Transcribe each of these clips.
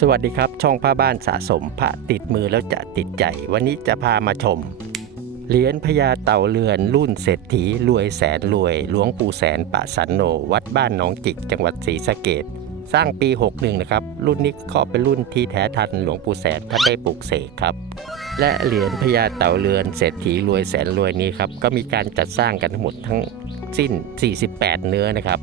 สวัสดีครับ ช่องผ้าบ้านสะสมพระติดมือแล้วจะติดใจ วันนี้จะพามาชม เหรียญพญาเต่าเรือนรุ่นเศรษฐีรวยแสนรวย หลวงปู่แสนปะสันโน วัดบ้านหนองจิก จังหวัดศรีสะเกดสร้างปี 61 นะครับ รุ่นนี้ก็เป็นรุ่นที่แท้ทันหลวงปู่แสนท่านได้ปลูกเสกครับ และเหรียญพญาเต่าเรือนเศรษฐีรวยแสนรวยนี้ครับก็มีการจัดสร้างกันทั้งหมดทั้งสิ้น 48 เนื้อนะครับ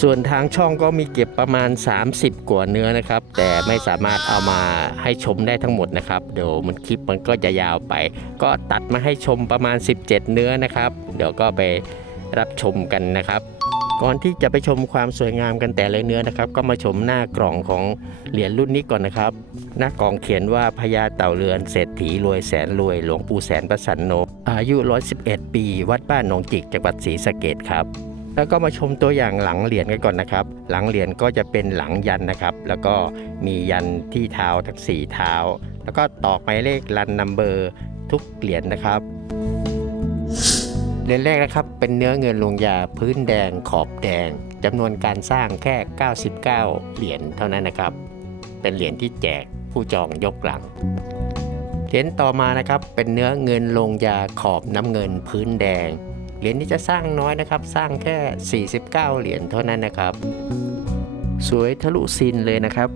ส่วนทางช่องก็มีเก็บประมาณ 30 กว่าเนื้อนะครับ แต่ไม่สามารถเอามาให้ชมได้ทั้งหมดนะครับ เดี๋ยวมันคลิปมันก็จะยาวไป ก็ตัดมาให้ชมประมาณ 17 เนื้อนะครับ เดี๋ยวก็ไปรับชมกันนะครับ ก่อนที่จะไปชมความสวยงามกันแต่ละเนื้อนะครับ ก็มาชมหน้ากล่องของเหรียญรุ่นนี้ก่อนนะครับ หน้ากล่องเขียนว่าพญาเต่าเรือนเศรษฐีรวยแสนรวยหลวงปู่แสนประสันโน อายุ 111 ปี วัดบ้านหนองจิกจังหวัดศรีสะเกดครับ แล้วก็มาชมตัวอย่างหลังเหรียญกันก่อนนะครับ หลังเหรียญก็จะเป็นหลังยันนะครับ แล้วก็มียันที่เท้าทั้งสี่เท้า แล้วก็ตอกหมายเลขรันนัมเบอร์ทุกเหรียญนะครับเหรียญแรกนะครับเป็นเนื้อเงินลงยาพื้นแดงขอบแดงจำนวนการสร้างแค่ 99 เหรียญเท่านั้นนะครับ เป็นเหรียญที่แจกผู้จองยกหลังเหรียญต่อมานะครับเป็นเนื้อเงินลงยาขอบน้ำเงินพื้นแดง เหรียญนี้จะสร้างน้อยนะครับ สร้างแค่ 49 เหรียญเท่านั้นนะครับ สวยทะลุซินเลยนะครับ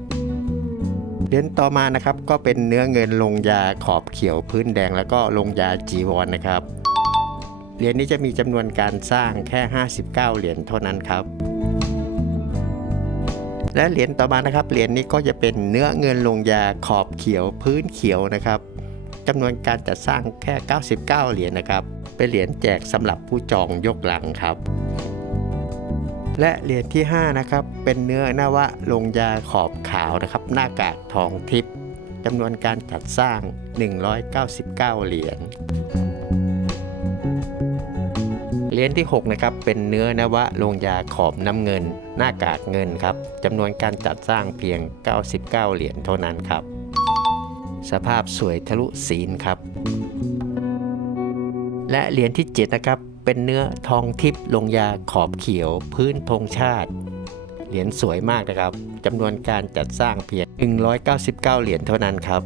เหรียญต่อมานะครับก็เป็นเนื้อเงินลงยาขอบเขียวพื้นแดง แล้วก็ลงยาจีวรนนะครับเหรียญนี้จะมีจำนวนการสร้างแค่ 59 เหรียญเท่านั้นครับ และเหรียญต่อมานะครับเหรียญนี้ก็จะเป็นเนื้อเงินลงยาขอบเขียวพื้นเขียวนะครับ จำนวนการจัดสร้างแค่ 99 เหรียญนะครับ เป็นเหรียญแจกสำหรับผู้จองยกหลังครับ และเหรียญที่ 5 นะครับ เป็นเนื้อนวะลงยาขอบขาวนะครับ หน้ากากทองทิพย์จำนวนการจัดสร้าง 199 เหรียญเหรียญที่ 6 นะครับ เป็นเนื้อนวะลงยาขอบน้ำเงิน หน้ากากเงินครับจำนวนการจัดสร้างเพียง 99 เหรียญเท่านั้นครับ สภาพสวยทะลุศีลครับ และเหรียญที่ 7 นะครับ เป็นเนื้อทองทิพย์ลงยาขอบเขียว พื้นธงชาติ เหรียญสวยมากนะครับจำนวนการจัดสร้างเพียง 199 เหรียญเท่านั้นครับ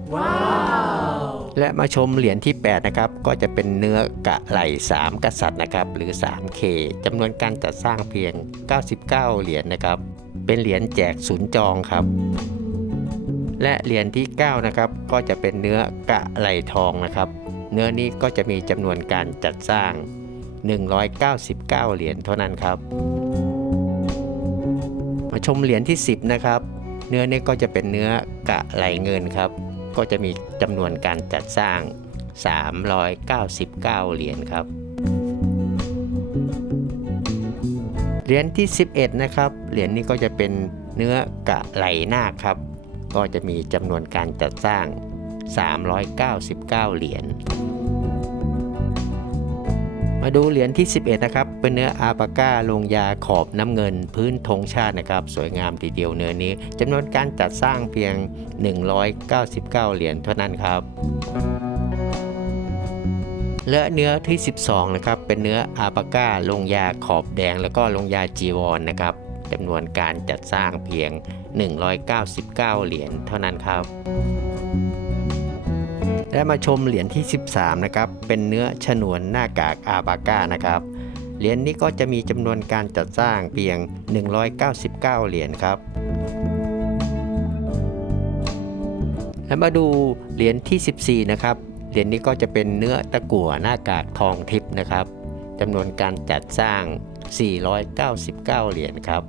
และมาชมเหรียญที่ 8 นะครับ ก็จะเป็นเนื้อกะไหล3กษัตริย์นะครับ หรือ 3K จำนวนการจัดสร้างเพียง 99 เหรียญนะครับ เป็นเหรียญแจกศูนย์จองครับ และเหรียญที่9นะครับก็จะเป็นเนื้อกะไหลทองนะครับ เนื้อนี้ก็จะมีจำนวนการจัดสร้าง 199 เหรียญเท่านั้นครับ มาชมเหรียญที่ 10 นะครับ เนื้อนี้ก็จะเป็นเนื้อกะไหลเงินครับ ก็จะมีจำนวนการจัดสร้าง 399 เหรียญครับเหรียญที่ 11 นะครับ เหรียญนี้ก็จะเป็นเนื้อกะไหลนาคครับ ก็จะมีจำนวนการจัดสร้าง 399 เหรียญ มาดูเหรียญที่ 11 นะครับ เป็นเนื้ออาปาก้าลงยาขอบน้ำเงินพื้นธงชาตินะครับ สวยงามทีเดียวเนื้อนี้จำนวนการจัดสร้างเพียง 199 เหรียญเท่านั้นครับและเนื้อที่ 12 นะครับ เป็นเนื้ออาปาก้าลงยาขอบแดงแล้วก็ลงยาจีวรนนะครับ จำนวนการจัดสร้างเพียง 199 เหรียญเท่านั้นครับ และมาชมเหรียญที่ 13 นะครับ เป็นเนื้อฉนวนหน้ากากอาบาก้านะครับ เหรียญนี้ก็จะมีจำนวนการจัดสร้างเพียง 199 เหรียญครับและมาดูเหรียญที่ 14 นะครับ เหรียญนี้ก็จะเป็นเนื้อตะกั่วหน้ากากทองทิพย์นะครับจำนวนการจัดสร้าง 499 เหรียญครับ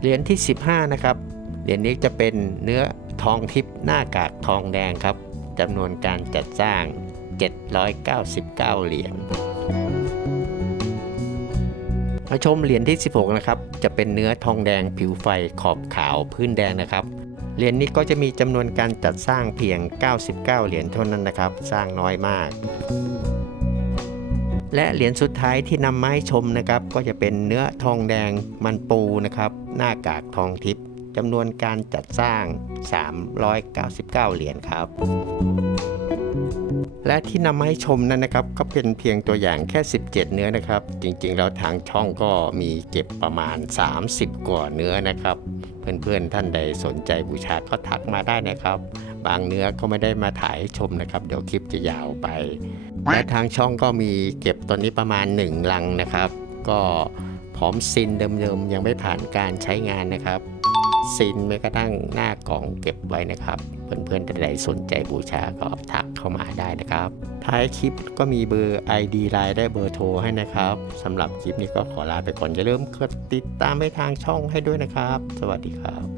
เหรียญที่ 15 นะครับ เหรียญนี้จะเป็นเนื้อทองทิพย์หน้ากากทองแดงครับจำนวนการจัดสร้าง 799 เหรียญมาชมเหรียญที่ 16 นะครับ จะเป็นเนื้อทองแดงผิวไฟขอบขาวพื้นแดงนะครับ เหรียญนี้ก็จะมีจำนวนการจัดสร้างเพียง 99 เหรียญเท่านั้นนะครับ สร้างน้อยมาก และเหรียญสุดท้ายที่นำมาให้ชมนะครับ ก็จะเป็นเนื้อทองแดงมันปูนะครับ หน้ากากทองทิพย์จำนวนการจัดสร้าง 399 เหรียญครับ และที่นำมาให้ชมนั้นนะครับ ก็เป็นเพียงตัวอย่างแค่ 17 เนื้อนะครับ จริงๆ แล้วทางช่องก็มีเก็บประมาณ 30 กว่าเนื้อนะครับ เพื่อนๆท่านใดสนใจบูชาก็ทักมาได้นะครับ บางเนื้อก็ไม่ได้มาถ่ายให้ชมนะครับ เดี๋ยวคลิปจะยาวไป และทางช่องก็มีเก็บตอนนี้ประมาณ 1 ลังนะครับ ก็พร้อมซินเดิมๆยังไม่ผ่านการใช้งานนะครับ ซินไม่กระทั่งหน้ากล่องเก็บไว้นะครับ เพื่อนๆท่านใดสนใจบูชาก็ทักเข้ามาได้นะครับ ท้ายคลิปก็มีเบอร์ ID ไลน์ได้เบอร์โทรให้นะครับสำหรับคลิปนี้ก็ขอลาไปก่อนอย่าลืมกดติดตามให้ทางช่องให้ด้วยนะครับ สวัสดีครับ